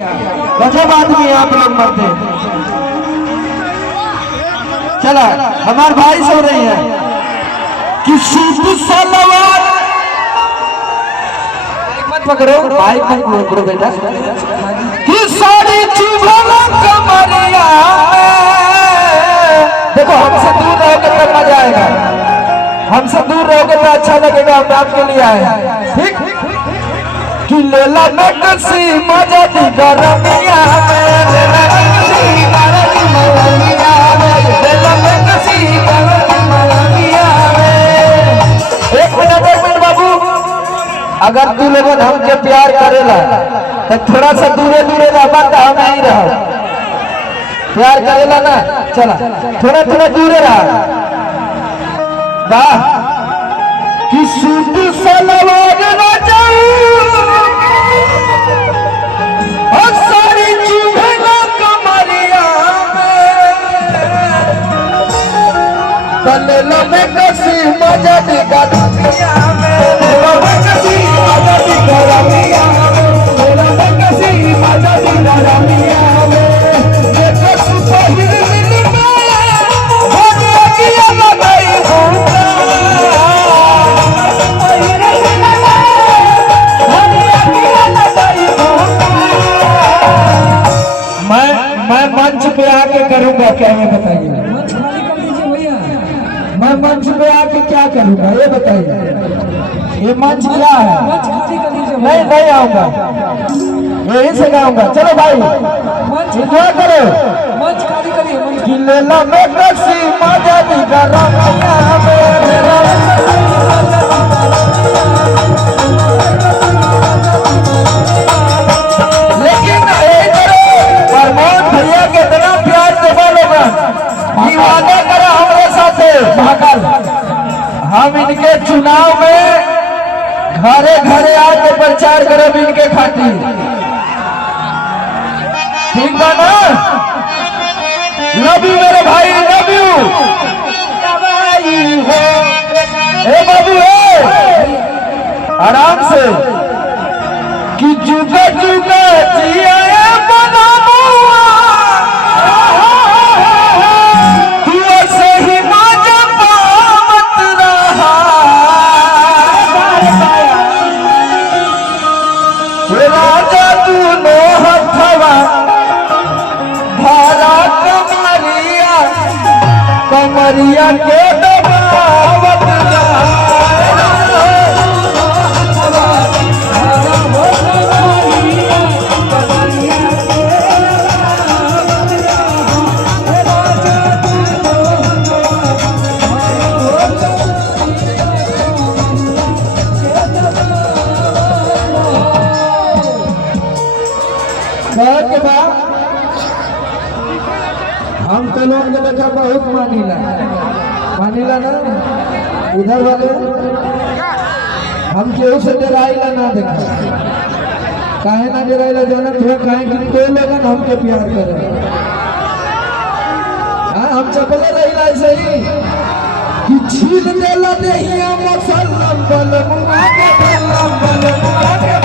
गजब आदमी है आप लोग मरते। चला हमारे भाई सो रही है कि सूट सलवार मत पकड़ो भाई मत पकड़ो बेटा कि साड़ी चुभला कमरिया। देखो हमसे दूर रहोगे तो मजा आएगा, हमसे दूर रहोगे तो अच्छा लगेगा। हम आपके लिए आए ठीक कि लेला में कसी मजा दी गरमिया में, लेला में कसी मजा दी गरमिया में, लेला में कसी गरमिया में। एक मिनट बाबू, अगर तू लोगन हमके प्यार करेला तो थोड़ा सा दूरे दूरे रहबा तो हम नहीं रह। प्यार करेला ना, चला थोड़ा थोड़ा दूरे रह। वाह कि सूट सलवार न जाऊं और साड़ी चुभला कमरिया में, तलेला में कसी मजा दी गरमिया में, लेला में कसी मजा दी गरमिया में, लेला में कसी मजा दी गरमिया में। देखो सुपहिर मिल में हो गया लगाई होता, मैं मंच पे आके करूंगा क्या, ये बताइए। मंच खाली कर दीजिए भैया। मैं मंच पे आके क्या करूंगा ये बताइए। ये मंच क्या है? मंच खाली कर दीजिए। नहीं आऊंगा, यही से गाऊंगा। चलो भाई क्या करो, मंच खाली करिए। मंच कि लेला में कसी मजा दी गरमिया में, लेला में कसी मजा दी भैया के इतना प्यार देवा लोग वादा करा हमारे साथ भागल। हम इनके चुनाव में घरे घरे आके प्रचार करब इनके खातिर, ठीक बा ना? लव यू मेरे भाई, लव यू। ए बाबू आराम से कि जुगा जुगा जिया बना राजा तू नो हथवा भारा कमरिया, कमरिया के दबावत के बाद हम तो लोग ने देखा बहुत मानीला ना उधर वाले हम केहू से डराइला ना देखा। काहे ना डराइला जाना थोड़ा, काहे कि कोई लोग हमके प्यार करे। हम चपले रहिला ऐसे ही कि छीन देला देहिया मसल्लम बलमुआ के बलम बलमुआ के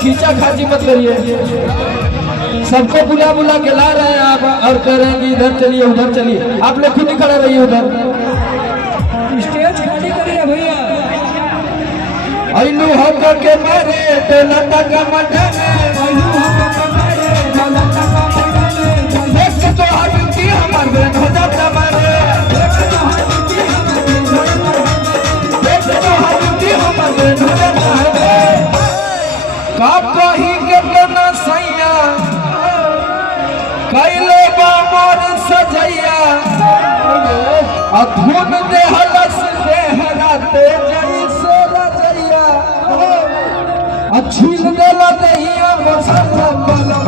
खींचा खाची मत करिए। सबको बुला बुला के ला रहे हैं आप और कह रहे हैं कि इधर चलिए उधर चलिए। आप लोग खुद ही खड़े रहिए उधर। स्टेज खाली करिए भैया। ऐलू होकर के मारे तो लता का मठा में, देख तो हटती हमार बहन हो जाता मारे, देख तो हटती हमार बहन हो जाता है। का कही के बना सैया कैले बामर सजैया, अधुन देहलस देहराते जैसे रजैया, अच्छी देला दहिया मसल्ला बलम